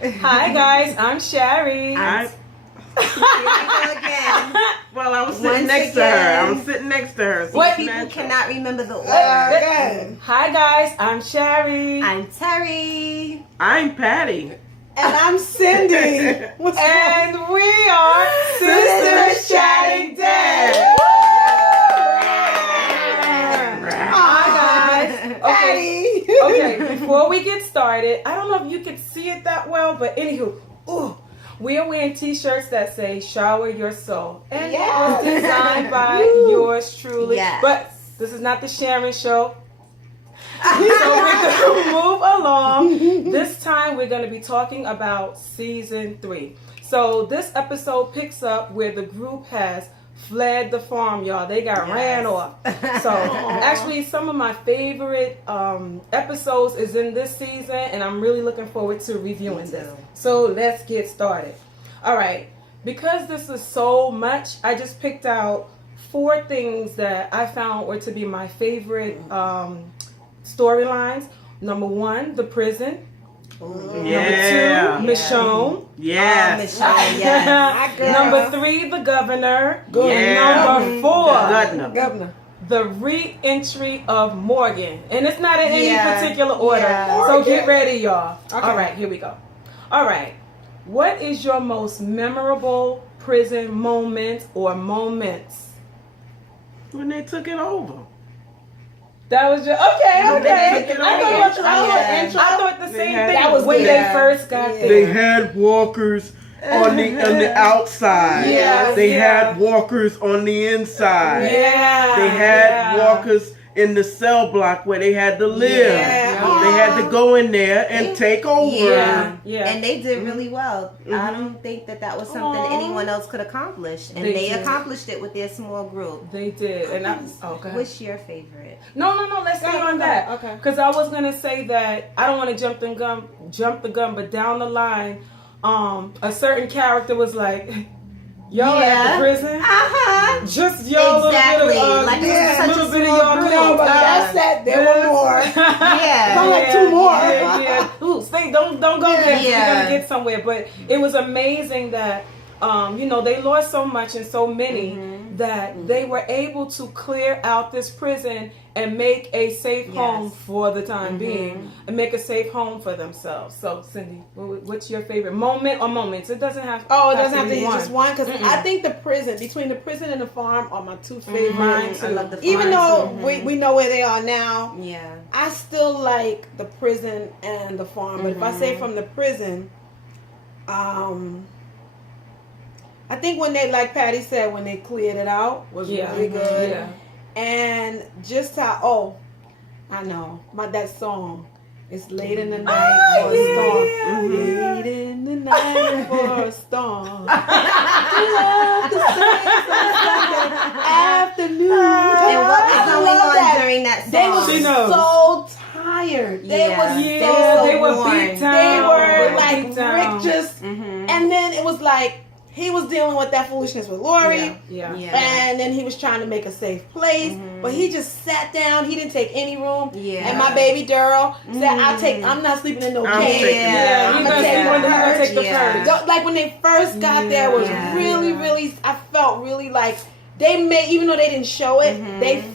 Hi guys, I'm Sherry. Here we go again. Well, I was sitting next to her. What people cannot remember the order. Hi guys, I'm Sherry. I'm Terry. I'm Patty. And I'm Cindy. And we are Sisters Chatting Dead. Hi guys. Patty. Okay, before we get started, I don't know if you can see it that well, but anywho, we are wearing t-shirts that say "Shower Your Soul," and it was designed by yours truly. Yes. But this is not the Sharon show. So we're going to move along. This time we're going to be talking about season 3. So this episode picks up where the group has fled the farm, y'all. They got ran off. So actually some of my favorite episodes is in this season, and I'm really looking forward to reviewing this. So let's get started. All right. Because this is so much, I just picked out 4 things that I found were to be my favorite storylines. Number 1, the prison. Yeah. Number 2, Michonne. Yes. Michonne, yes. Number 3, the governor. Yeah. And number 4, Governor. the re-entry of Morgan. And it's not in any Yeah. particular order. Yeah. So get ready, y'all. Okay. All right, here we go. All right. What is your most memorable prison moment or moments? When they took it over. That was just okay. When they took it I over. thought the same had- thing. That was when good. they first got Yeah. They there. had walkers on the outside. Yeah, They yeah. had walkers on the inside. Yeah. They had yeah. walkers in the cell block where they had to live. Yeah. They had to go in there and take over. Yeah, yeah. And they did really well. I don't think that was something Aw. anyone else could accomplish. And They they did. accomplished it with their small group. They did, and I. Oh, go ahead. What's your favorite? No. Let's stay on that. Okay. Because I was gonna say that I don't want to jump the gun, but down the line, a certain character was like, "Y'all at the prison, just y'all Exactly. little bit of, Like, yeah, it's such a little bit of small y'all group. No, but group. that's that. There were more. Yeah. like 2 more. Yeah. Ooh, stay, don't go there. Yeah. You're gonna get somewhere. But it was amazing that they lost so much and so many that they were able to clear out this prison and make a safe home for the time being, and make a safe home for themselves. So, Cindy, what's your favorite moment or moments? It doesn't have. Oh, it doesn't have to be be just one, because I think between the prison and the farm are my 2 favorite. Mine too. I love the farm. Even though we know where they are now, Yeah. I still like the prison and the farm. But if I say from the prison, I think when they, like Patty said, when they cleared it out was really good. Yeah. And just how, I know, that song. It's late in the night for a storm. Late in the night for a storm. Love the Sunday afternoon. And what was I going love on that. during that song? They were She knows. so tired. They were worn. beat down. They were They like beat down. Rick just, and then it was like he was dealing with that foolishness with Lori. Yeah. And then he was trying to make a safe place, but he just sat down. He didn't take any room. Yeah. And my baby Daryl said, I'm not sleeping in no I'm cage. taking Yeah, I'm you gonna gonna take one you gonna take the Yeah. purge. Like when they first got there was Yeah. really, I felt really like they made, even though they didn't show it,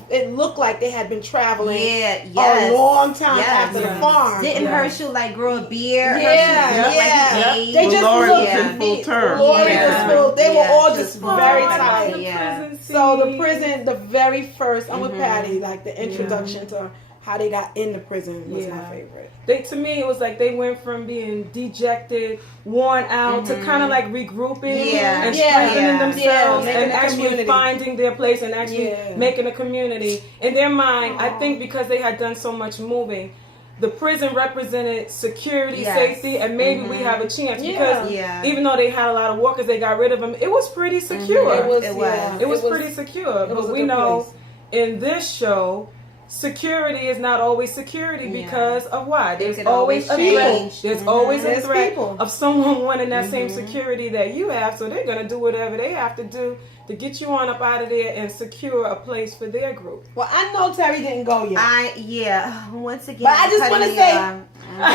it looked like they had been traveling a long time after the farm. Didn't Yeah. Herschel like grow a beard? Yeah, Herschel yeah. Like he They aged? just Lori looked was in full term. Lori Yeah. was full. They were all Yeah, just full very term. tired. Yeah. So the prison, the very first, I'm with Patty, like the introduction to how they got in the prison was my favorite. To me, it was like they went from being dejected, worn out, to kind of like regrouping Yeah. and Yeah. strengthening Yeah. themselves Making and a actually community. finding their place and actually making a community. In their mind, I think because they had done so much moving, the prison represented security, Yes. safety, and maybe we have a chance because Yeah. even though they had a lot of walkers, they got rid of them. It was pretty secure. It was, It It was pretty secure. was But a we good know place. in this show, security is not always security Yeah. because of why? There's could always a always threat. change. There's always a There's threat people. of someone wanting that same security that you have, so they're going to do whatever they have to do to get you on up out of there and secure a place for their group. Well, I know Terry didn't go yet. Once again. But I just wanna Cuddy, say-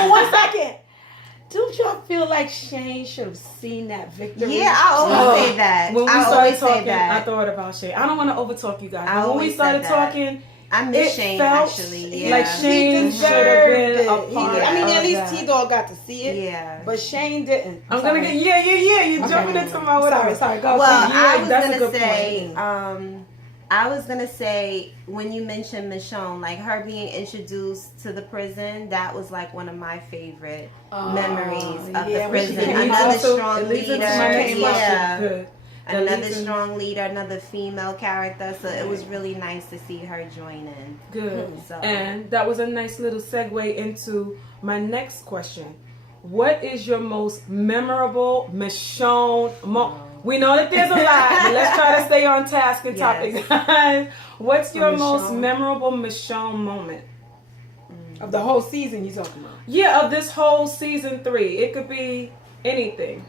For 1 second. Don't y'all feel like Shane should have seen that victory? Yeah, I always say that. When we I started always talking, say that. I thought about Shane. I don't want to overtalk you guys. I But when we always started said that. talking, I miss it Shane felt actually. Yeah. like Shane He should have been deserved a it. part I mean, of at least that. T-Dog got to see it, Yeah. but Shane didn't. I'm gonna get yeah. You're Okay. jumping into my whatever. Sorry, go. Well, Yeah, I was that's a gonna good say, point. I was gonna say when you mentioned Michonne, like her being introduced to the prison, that was like one of my favorite memories of the when she prison. came Another also- strong it leads leader, into my next question. yeah. Good. That Another leads in- strong leader, another female character. So it was really nice to see her join in. Good. So And that was a nice little segue into my next question. What is your most memorable Michonne moment? We know that there's a lot, but let's try to stay on task and topic, guys. What's your most Michonne. memorable Michonne moment? Of the whole season you talking about? Yeah, of this whole season 3. It could be anything.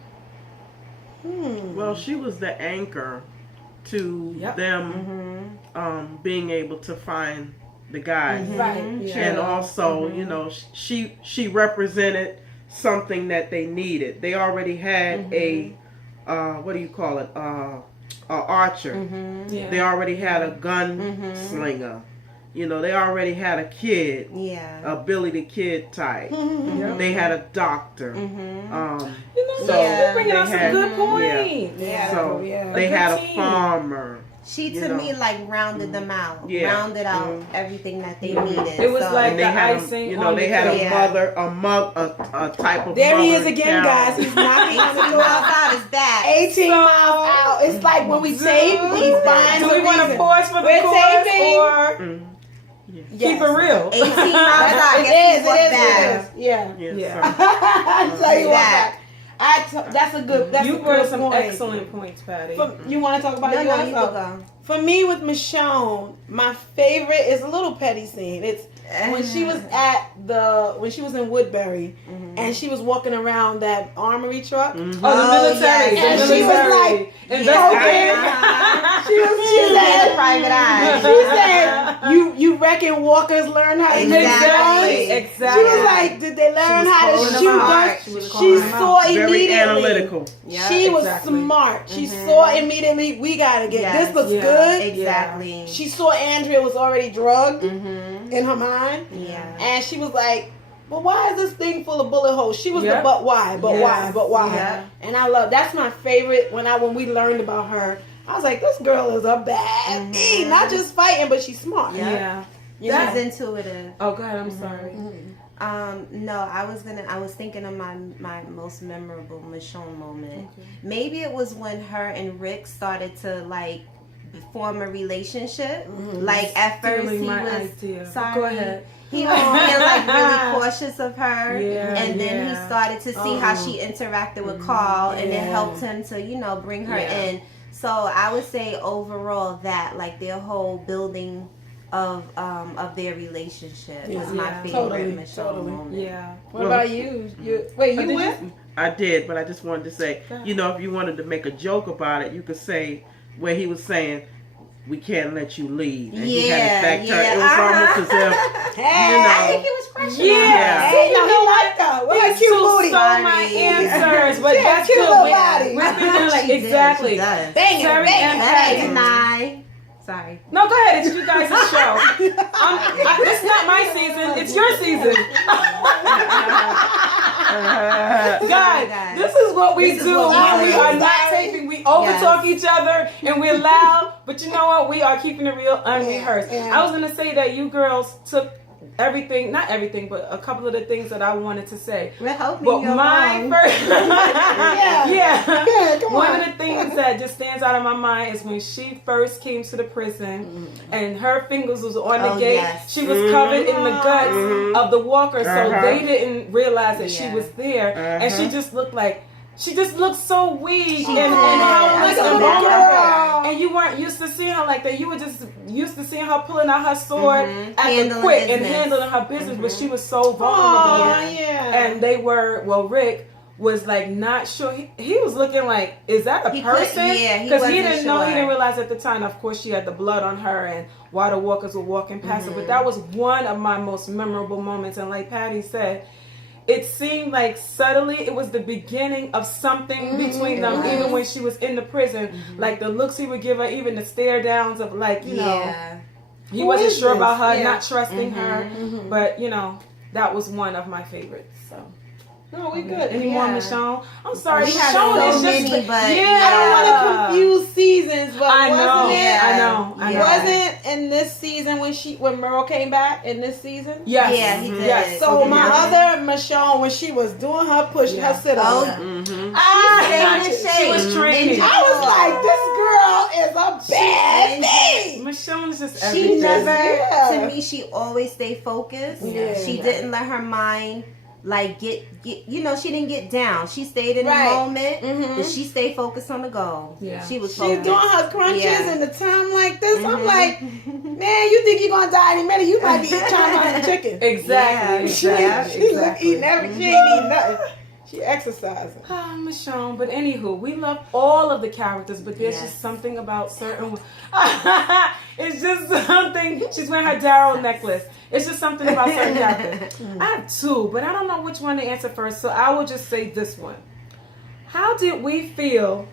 Well, she was the anchor to Yep. them being able to find the guy. Right. Yeah. And also, you know, she represented something that they needed. They already had a what do you call it? A archer. Yeah. They already had a gun slinger. You know, they already had a kid, yeah. a Billy the Kid type. Yep. They had a doctor. You know, So you're bringing out they some had- good points. Yeah. So Yeah. they A good had a team. farmer. She You to know. me like rounded them out, Yeah. rounded out everything that they needed. It was So- like And they the had icing a, you know, on they the had cake. a Yeah. mother, a type of There he mother is again, Carol. guys. He's knocking on the 18 door. miles out is back. 18 miles out. It's like when we tape, he finds Do a we want to reason. pause for the We're chorus taping. or Mm, keep it real? 18 miles out. It Guess is. who It is. back? It is. Yeah. yeah, Yeah. so- I tell you what. Back. That's a good. That's You a brought good some point. excellent points, Patty. You want to talk about No, yours? no, you Oh. can go. For me, with Michonne, my favorite is a little petty scene. It's when she was when she was in Woodbury, and she was walking around that armory truck. Oh, the Oh, military. yes. The And she was military. like, Investigator. She said- had a private eye. She said, "You reckon walkers learn how to use Exactly. guns?" Exactly. She was like, "Did they learn was how calling to them shoot out. guns?" She was She calling them saw Very immediately. analytical. Yeah, She was exactly. smart. She saw immediately. We gotta get Yes. this. Looks Yeah. good. Exactly. She saw Andrea was already drugged Mm-hmm. in her mind, Yeah. and she was like, "Well, why is this thing full of bullet holes?" She was Yep. the but why, but Yes. why, but why. Yep. And I love that's my favorite. When we learned about her, I was like, this girl is a bad bee, not just fighting, but she's smart. Yeah. Yeah. You know? She's intuitive. Oh, go ahead. I'm sorry. No, I was thinking of my most memorable Michonne moment. Maybe it was when her and Rick started to like form a relationship. Like at first Stealing he my was idea. sorry. Go ahead. He was being like really cautious of her, Yeah, and then he yeah. started to see how she interacted with Carl, and it Yeah. helped him to bring her Yeah. in. So I would say overall that like their whole building of their relationship was my Yeah. favorite Totally, Michonne totally. moment. Yeah. What about you? Wait, you did went? I did, but I just wanted to say, you know, if you wanted to make a joke about it, you could say where he was saying, "We can't let you leave," and he had his back turned. It was almost as if, Hey, you I know, think he was crushing Yeah. on her. Hey, no, he like that. What about These cute two booty? stole my Sorry. answers, but Yeah, that's cute good. little We- body. We're feeling like She did, exactly. she does. Bang it, Terry bang and it. Hey, Patty. deny. Sorry. No, go ahead. It's you guys' show. It's not my season. It's your season. Guys, this is what we This is do what we when we do. are not taping. We overtalk each other and we're loud. But you know what? We are keeping it real unrehearsed. Yeah. I was going to say that you girls took everything, not everything, but a couple of the things that I wanted to say. We're hoping But you're my wrong. first, yeah. Yeah, come One on. of the things that just stands out of my mind is when she first came to the prison and her fingers was on the Oh, gate. yes. She was covered in the guts of the walker, so they didn't realize that she Yeah. was there, and she just looked like. She just looked so weak and did. helpless I and saw that vulnerable. girl. And you weren't used to seeing her like that. You were just used to seeing her pulling out her sword at the Handling quick and business. handling her business, but she was so vulnerable. Oh, yeah. And they were, Rick was like not sure. He was looking like, is that a He person? couldn't- yeah, he Because he wasn't didn't know, he sure. didn't realize at the time, of course, she had the blood on her and while the walkers were walking past her. But that was one of my most memorable moments. And like Patty said, it seemed like subtly it was the beginning of something between them, even when she was in the prison. Like the looks he would give her, even the stare downs of like, you know, he wasn't sure about her, not trusting her. But, you know, that was one of my favorites. So. No, we good. Any more, Michonne? I'm sorry, We have Michonne so is just many, but I don't want to confuse seasons, but I know, wasn't it? I know. Wasn't in this season when Merle came back in this season? Yes. Yeah, he did. Yes. So my other Michonne, when she was doing her push, her sit up, She was training. I was like, this girl is a bad thing. Michonne is just She everything. never, to me, she always stayed focused. Yeah. She didn't let her mind like get you know, she didn't get down. She stayed in Right. the moment, but she stayed focused on the goal. Yeah. She was She's focused. doing her crunches Yeah. in the time like this. I'm like, man, you think you're gonna die any minute? You might be trying to find some chicken. Exactly. Yeah. Exactly. She's eating everything. She ain't eating nothing. She exercising. Ah, Michonne, but anywho, we love all of the characters, but there's Yes. just something about certain. It's just something. She's wearing her Darrow necklace. It's just something about certain characters. I have two, but I don't know which one to answer first, so I will just say this one. How did we feel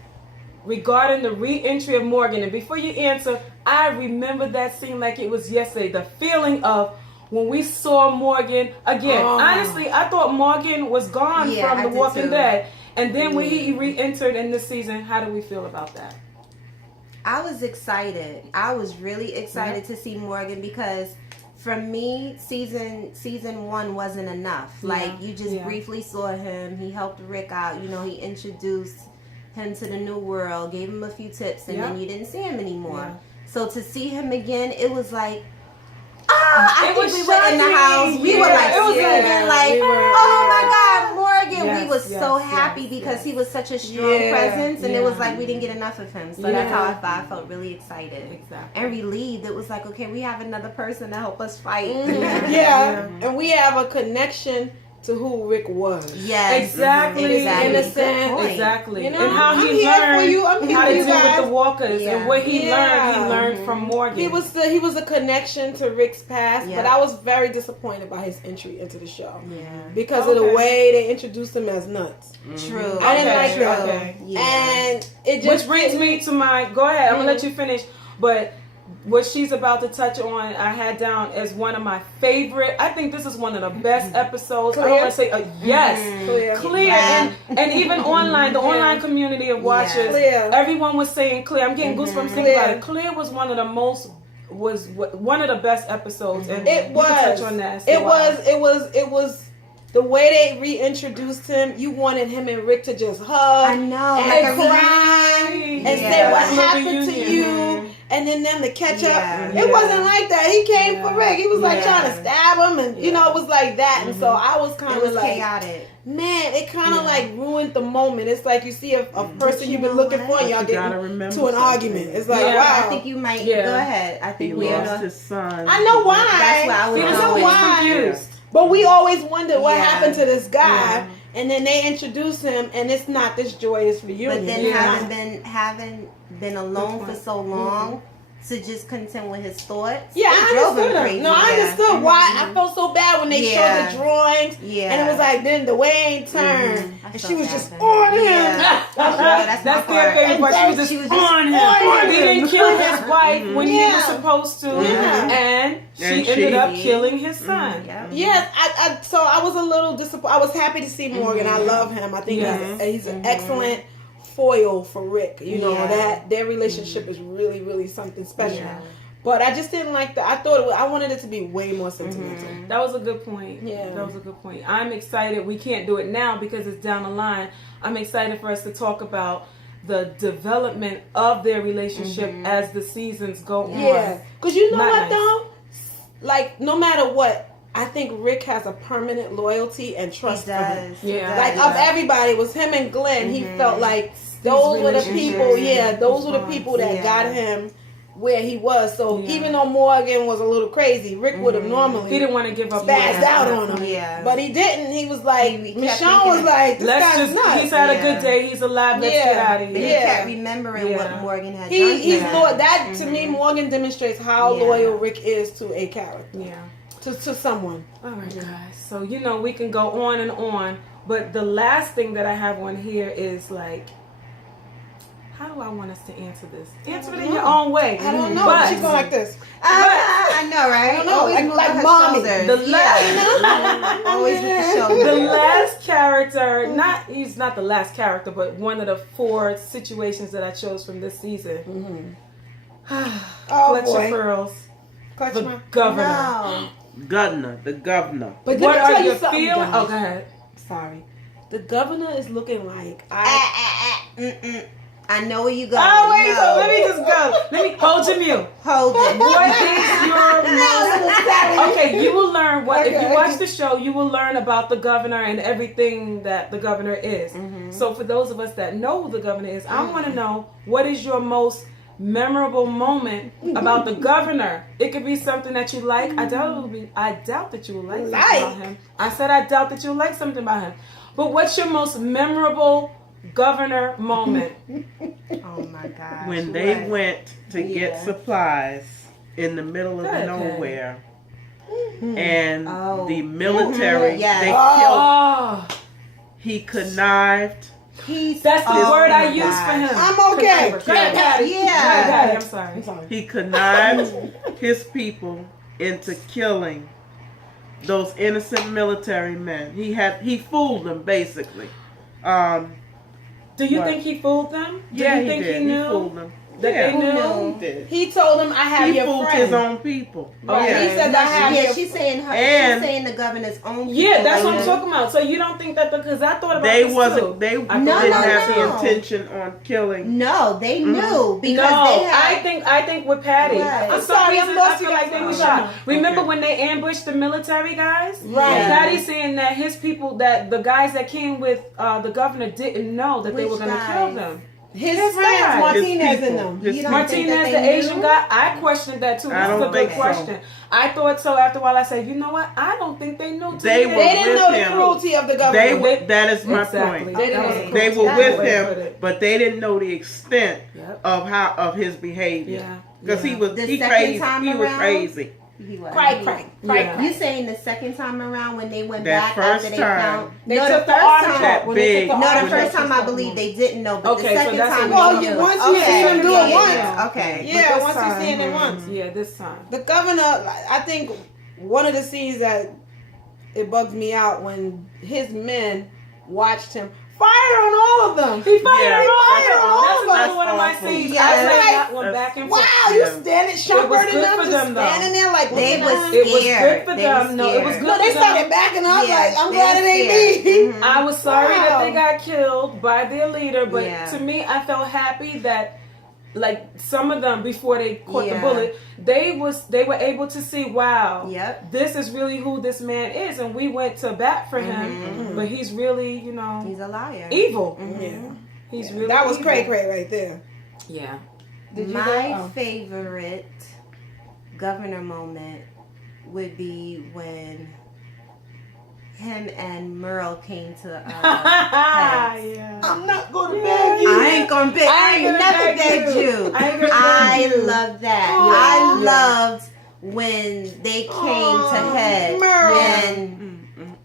regarding the re-entry of Morgan? And before you answer, I remember that scene like it was yesterday. The feeling of when we saw Morgan again. Oh. Honestly, I thought Morgan was gone Yeah, from I The did Walking too. Dead. And then when he re-entered in this season, how do we feel about that? I was excited. I was really excited to see Morgan because for me, season one wasn't enough. Like you just briefly saw him. He helped Rick out. You know, he introduced him to the new world, gave him a few tips, and then you didn't see him anymore. Yeah. So to see him again, it was like, I It think was we were in the shocking. house. We were like, Yeah, it was yeah. like, We were- oh my God, Morgan. Yes, we was yes, so yes, happy because yes. he was such a strong Yeah, presence, and it was yeah. like we didn't get enough of him. So Yeah. that's how I felt. I felt really excited Exactly. and relieved. It was like, okay, we have another person to help us fight. Yeah, and we have a connection to who Rick was. Yes, Exactly. exactly. Innocent. Good point. Exactly. You know, and how I'm he here learned for you. I'm here how for to you deal with guys. the walkers Yeah. and what he Yeah. learned from Morgan. He was a connection to Rick's past, Yeah. but I was very disappointed by his entry into the show Yeah, because of the Okay. way they introduced him as nuts. true. I didn't Okay, like that. okay. Yeah. And it just Which brings me to my. Go ahead. I'm gonna let you finish. But what she's about to touch on, I had down as one of my favorite. I think this is one of the best episodes. I don't Clear? want to say yes, clear, Yeah. and even online, the online community of watchers, Clear. everyone was saying Clear. I'm getting goosebumps thinking about it. Clear was one of the most. Was one of the best episodes, and It we can touch was. on that. as to It why. was the way they reintroduced him. You wanted him and Rick to just hug. I know. And Like a cry reunion. and Yeah. say what Like a happened to reunion. you, and then them to catch Yeah. up. Yeah. It wasn't like that. He came for Rick. He was like Yeah. trying to stab him, and you know it was like that. And so I was kind It of was like, chaotic. man, it kind of like ruined the moment. It's like you see a person you've been know looking what? for, and y'all You get gotta remember to an something. argument. It's like, Yeah. wow. I think you might Yeah. go ahead. I He think we lost his son. I know why. That's why I was He was I know always why. confused. But we always wondered what Yeah. happened to this guy. Yeah. And then they introduce him, and it's not this joyous reunion. But then Yeah. having been alone for so long to just contend with his thoughts. Yeah, it I drove him understood crazy. him. No, I Yeah. understood why. I felt so bad when they Yeah. showed the drawings, Yeah. and it was like then the way ain't turned, I and felt she was bad just for him. on him. Yeah. That's my That's their part. favorite part. She was She just was just on him. on He him. didn't kill his wife when he was Yeah. supposed to, Yeah. and she And ended she- up killing his son. Yeah. Yes, so I was a little disappointed. I was happy to see Morgan. I love him. I think he's an excellent foil for Rick. You know Yeah. that their relationship is really, really something special. Yeah. But I just didn't like that. I thought I wanted it to be way more sentimental. That was a good point. Yeah. That was a good point. I'm excited. We can't do it now because it's down the line. I'm excited for us to talk about the development of their relationship as the seasons go on. Yeah, because you know Not what nice. though, like no matter what, I think Rick has a permanent loyalty and trust He for him. does. Yeah. He Like does. of everybody, it was him and Glenn. He felt like those were the people. Yeah, those were the people that Yeah. got him where he was. So Yeah. even though Morgan was a little crazy, Rick would have normally He didn't want to give up. spazzed Yeah. out on him. Yeah. But he didn't. He was like, He kept Michonne thinking, was like, this Let's guy's just. nuts. He's had a Yeah. good day. He's alive. Let's Yeah. get out of But here. he Yeah. kept remembering Yeah. what Morgan had done. He's to him. loyal. That to me, Morgan demonstrates how Yeah. loyal Rick is to a character. Yeah. to someone. All right, guys. So, we can go on and on. But the last thing that I have on here is like, how do I want us to answer this? Answer it in your own way. I don't know. But She's going like this. I know, right? I don't know, Always like- move like her mommy. shoulders. The Always with the shoulders. the last character, he's not the last character, but one of the 4 situations that I chose from this season. Oh, Clutch boy. your pearls. Clutch The my... governor. No. The governor. But What let me are tell you your something, feelings? guys. Oh, go ahead. Sorry. The governor is looking like I know where you going. Oh, wait, No. so let me just go. Let me hold your mute. Hold it. What is your most... Okay, you will learn if you Okay. watch the show, you will learn about the governor and everything that the governor is. So for those of us that know who the governor is, I want to know, what is your most memorable moment about the governor? It could be something that you like. I doubt that you will like something about him. I said I doubt that you'll like something about him. But what's your most memorable governor moment? Oh my gosh. When they What? went to get Yeah. supplies in the middle of Go ahead, nowhere, and Oh. the military, Yes. they Oh. killed, Oh, he connived. that's the Oh word I my use for him. gosh. I'm okay. Conniver. Go ahead, Patty. Yeah. Go ahead, Patty. I'm sorry. I'm sorry. He connived his people into killing those innocent military men. He fooled them basically. Do you What? think he fooled them? Do Yeah, you think he did. he knew fooled them. that Yeah, they knew? No. he did. He told him, I have He your fooled friend. his own people. Right. Yeah. He said, I have Yeah, your she's saying her. And- she's saying the governor's own. Yeah, people, that's what I'm like, talking about. So you don't think that because I thought about They this wasn't. too. They I didn't thought have no. the intention on killing. No, they knew because No, they had. I think with Patty. Right. I'm I'm sorry, I'm lost. I feel You like guys they were know. shot. Remember Okay. when they ambushed the military guys? Right. Yeah. Patty's saying that his people, that the guys that came with the governor didn't know that they Which were going to guys? kill them. His His friends, guys. Martinez His and people. them. His You don't people. think that Martinez, they the Asian knew? guy, I questioned that too. This I is a don't good think so. question. I thought so after a while. I said, you know what? I don't think they knew. They were They didn't with know the him. cruelty of the governor. They were. That is my Exactly. point. They didn't know Okay. the They cruelty. were That's with the way to him, put it. but they didn't know the extent Yep. of his behavior. Yeah. Because Yeah. he was The he second crazy. time He was around? crazy. He was. Cry, cry, cry, Yeah. cry. You saying the second time around when they went That back after first they time. found? They no, took the the arm first time. That when they took big. the No, arm the first out. time I believe they didn't know, but Okay, the so second that's time. what Well, we you knew. once you see them do it once. Okay. Yeah, But once this you time- see it once. Yeah, this time. The governor, I think one of the scenes that it bugged me out when his men watched him fire on all of them. He fired Yeah, on all that's of them. awful. That's another That's one of my awful. scenes. Yeah, I played that's- that one back and Wow, forth. you Yeah. standing, It was Shumpert good and for them them, just though. standing there like, They what's was going on? It was scared. good for They them. was No, it was scared. good No, they for started them. backing up Yeah, like, I'm they glad was it ain't scared. me. Mhm. I was sorry that Wow. they got killed by their leader, but Yeah. to me, I felt happy that, like, some of them before they caught the Yeah. bullet, they were able to see, wow, Yep. this is really who this man is, and we went to bat for him. But he's really, He's a liar. evil. Yeah. He's really That was evil. cray cray right there. Yeah. Did you My go? Oh. favorite governor moment would be when him and Merle came to Paris. Yeah. I'm not going to Yeah. beg you. I ain't gonna beg. I ain't gonna never beg begged you. you. I ain't gonna I beg you. love that. Aw. I Yeah. loved when they came Aw, to head, Merle. and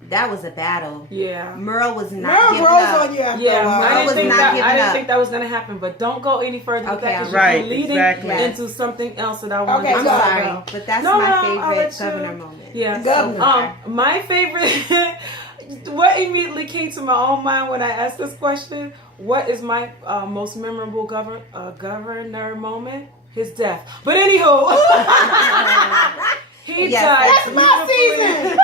that was a battle. Yeah. Merle was not Merle giving grows up. on you after Yeah, a while. I didn't, was think not that, giving I didn't up. think that was going to happen, but don't go any further with Okay, that because Right, you're leading exactly. into something else that I want Okay, to I'm go. talk sorry, about. but that's No, my no, I'll favorite let you- governor moment. Yeah, The governor. my favorite, what immediately came to my own mind when I asked this question, what is my most memorable governor moment? His death. But anywho, he Yes, died. That's my beautifully. season.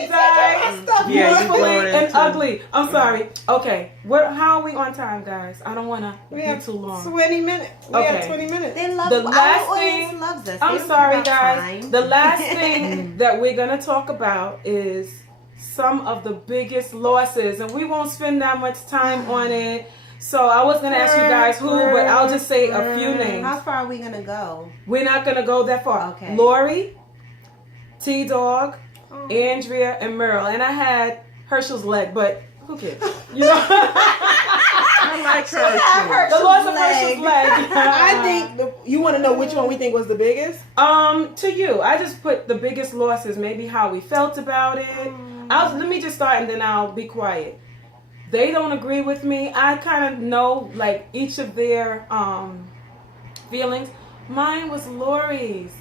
He died. My stuff Yeah, you Beautifully blowing and into- ugly. I'm sorry. Okay, how are we on time, guys? I don't want to We be have too long. 20 minutes. We have Okay. 20 minutes. They love The last our audience thing- loves us. They I'm don't sorry, care about guys. time. The last thing that we're going to talk about is some of the biggest losses, and we won't spend that much time on it. So I was going to ask you guys who, but I'll just say a few names. How far are we gonna go? We're not going to go that far. Okay. Lori, T-Dog, Andrea, and Merle. And I had Herschel's leg, but who cares? You know? I like She had her. her- The loss of leg. Herschel's leg. I think you want to know which one we think was the biggest. To you, I just put the biggest losses, maybe how we felt about it. Let me just start and then I'll be quiet. They don't agree with me. I kind of know like each of their feelings. Mine was Lori's.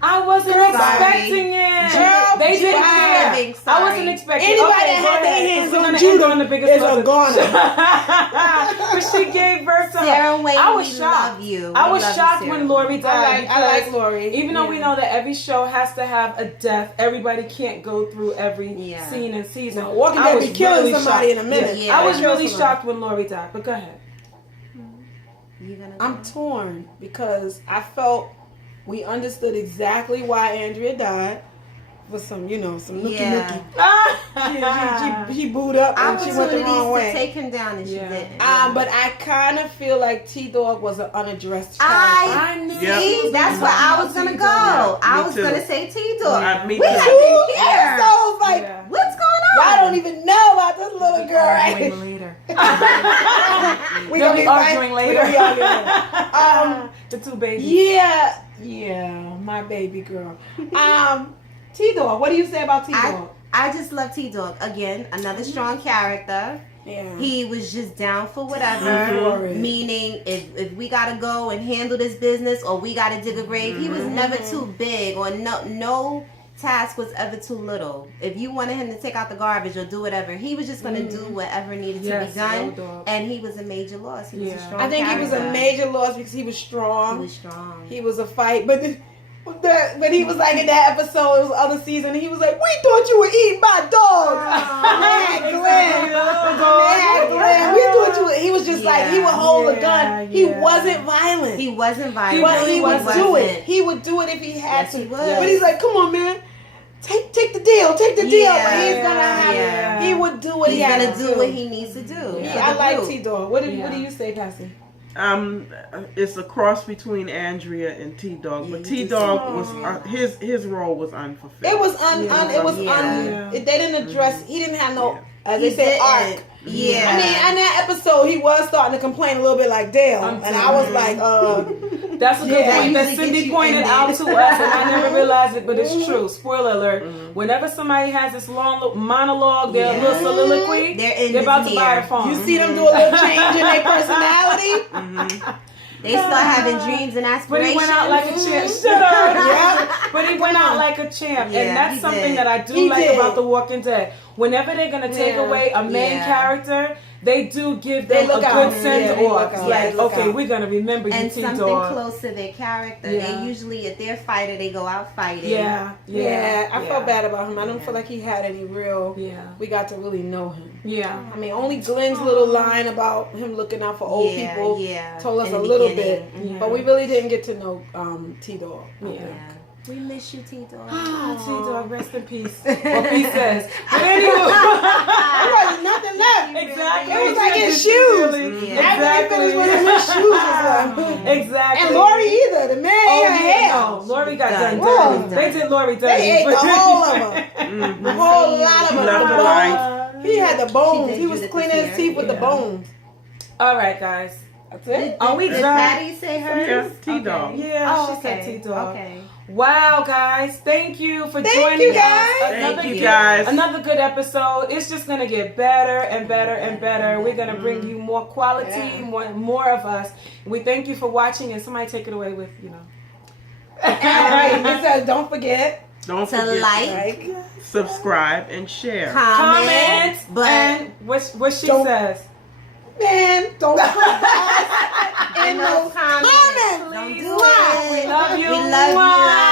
I wasn't expecting it. Girl, They didn't I'm care. sorry. I wasn't expecting. Anybody Okay, that go had their ahead. hands We're on gonna Judah end on the biggest is a losses. goner. But she gave birth to her. Sarah Wayne, I we love you. I We was love you, shocked Sarah. when Lori died. I like because Lori. Even though we know that every show has to have a death, everybody can't go through every scene and season. No, Walking I Dead was be killing really somebody shocked. in a minute. Yeah. I was Kill really somebody. shocked when Lori died. But go ahead. You gonna I'm torn because I felt we understood exactly why Andrea died. For some, some nookie nookie. She booed up and she went the opportunities wrong to way. take him down and she Yeah. didn't. But I kind of feel like T-Dog was an unaddressed child. I knew Yeah. See, that's where I was gonna go. Yeah, I me was too. gonna say T-Dog. Me We too. had Two to hear. episodes, like, Yeah. What's going on? y'all don't even know about this little girl right here. later. We They'll gonna be be arguing fighting- later. we gonna be arguing later. The two babies. Yeah, my baby girl. T-Dog, what do you say about T-Dog? I just love T-Dog. Again, another strong character. Yeah. He was just down for whatever. Mhm. Meaning, if we gotta go and handle this business or we gotta dig a grave, he was never too big or no task was ever too little. If you wanted him to take out the garbage or do whatever, he was just gonna do whatever needed to Yes, be done. Road Dogg. And he was a major loss. He was a Yeah. strong I think he was a character. major loss because he was He strong. was strong. He was a fight, but when he was like in that episode, it was other season. He was like, "We thought you were eaten by dogs." Man, Glenn. Man, Glenn. We thought you were. He was just like he would hold a gun. He Yeah. wasn't violent. He wasn't violent. He would wasn't. do it. He would do it if he had Yes, to. he would. But he's like, "Come on, man, take the deal, take the deal." But he's gonna have. Yeah. He would do what He's he had gonna to do what he needs to do. Yeah, for I the like group. T-Dog. What do Yeah. you say, Passy? It's a cross between Andrea and T-Dog, but Yeah, you T-Dog just- was his role was unfulfilled. It was Yeah. They didn't address. He didn't have no, as He they say, arc. didn't. Yeah. I mean, in that episode, he was starting to complain a little bit like Dale, and I was like, That's a good Yeah, point that usually Cindy gets you pointed ended. out to us, and I never realized it, but it's true. Spoiler alert. Whenever somebody has this long monologue, their Yeah. little soliloquy, They're about to buy here. a phone. you see them do a little change in their personality. They start having dreams and But aspirations. he went out like a champ. Shut up. Yeah. But he went out like a champ. Yeah, And that's he something did. that I do He like did. about The Walking Dead. Whenever they're going to take Yeah. away a main Yeah. character, they do give They them a look good out. send Yeah, they off. look out. Like, They look okay, out. we're going to remember you, And something T-Dog. close to their character. Yeah. They usually, if they're a fighter, they go out fighting. Yeah. Yeah, I felt yeah. bad about him. I don't Yeah. feel like he had any real. Yeah. We got to really know him. Yeah. I mean, only Glenn's little line about him looking out for old Yeah, people yeah. told us In a the little beginning. bit, Yeah. but we really didn't get to know T-Dog. Yeah. Yeah. We miss you, T-Dog. Ah, T-Dog, rest in peace. Or peace says. But anyway. There wasn't nothing left. Exactly. It was like his Just shoes. really- Yeah. After he finished with him, his shoes was like. Exactly. And Lori either. The man Oh, ain't yeah, hell. no. Lori got done Whoa. dirty. They did Lori dirty. They ate the but- whole of them. The whole lot of She them. left The her bones. life. He had the bones. did He was Judith cleaning his this teeth with the Yeah. bones. All right, guys. That's it. Are we Did done? Patty say hers? Yeah, T-Dog. Yeah, Oh, she said okay. T-Dog. Okay. Wow, guys. Thank you for Thank joining you, us. guys. Thank you, good- guys. Another good episode. It's just going to get better and better and better. We're going to bring you more quality, Yeah. more of us. We thank you for watching, and somebody take it away with, All right. It says, don't forget. Don't To forget like, to subscribe and share. comment, but and what she Don't- says. Man, don't put us in in those those comments. comments. Don't Please do do. it. We love you. We love you. Mwah.